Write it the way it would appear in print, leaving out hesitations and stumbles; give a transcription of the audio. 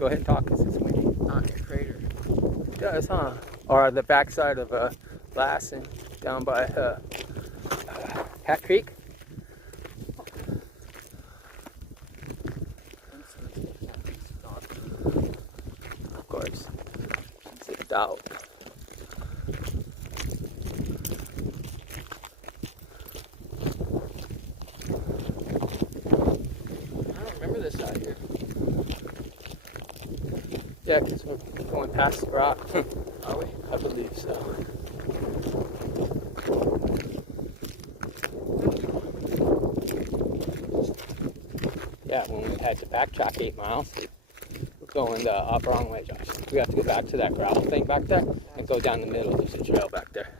Go ahead and talk, because it's windy. On your crater. It does, huh? Or the backside of Lassen, down by Hat Creek. Of course, it's a doubt. I don't remember this out here. Yeah, because we're going past the rock. Are we? I believe so. Yeah, when we had to backtrack 8 miles, we're going the wrong way, Josh. We have to go back to that gravel thing back there and go down the middle. There's a trail back there.